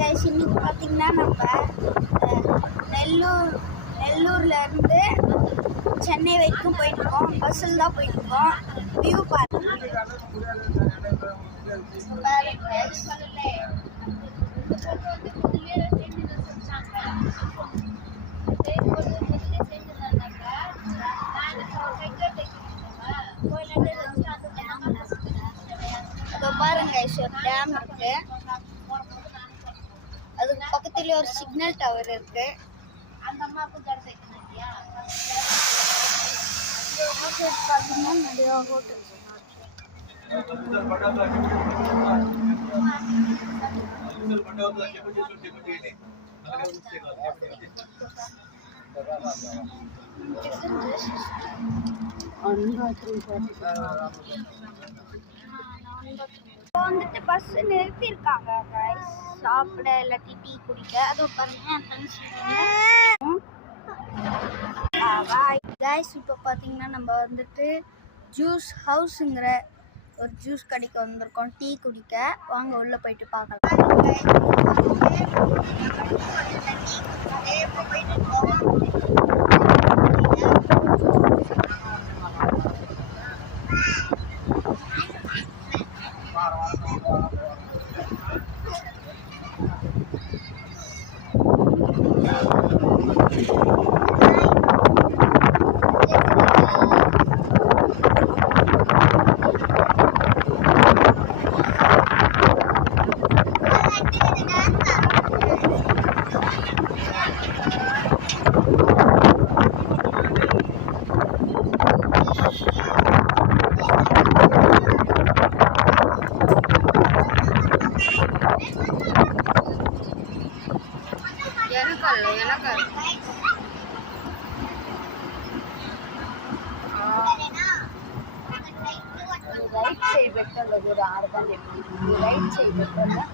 Guys, இன்னைக்கு பார்த்தீங்கன்னா நம்ம நெல்லூர்லேருந்து சென்னை வரைக்கும் போயிட்டுருக்கோம். பஸ்ஸில் தான் போயிட்டுருக்கோம். வியூ பாருங்க. பாருங்க, ஒரு டேம் இருக்கு. அதுக்கு பக்கத்துல ஒரு சிக்னல் டவர் இருக்கு. அந்த அம்மாவுக்கு பார்த்தீங்கன்னா நிறைய ஹோட்டல்ஸ் வந்துட்டு பஸ் நிறுத்திருக்காங்க சாப்பிட இல்லாட்டி டீ குடிக்க. அதுவும் பாருங்க கைஸ், இப்போ பார்த்தீங்கன்னா நம்ம வந்துட்டு ஜூஸ் ஹவுஸுங்கிற ஒரு ஜூஸ் கடைக்கு வந்திருக்கோம் டீ குடிக்க. வாங்க உள்ள போயிட்டு பார்க்கலாம். ரைட் சைடு பெட்டர் ஒரு 6 தான் ரைட் சைடு பெட்டர்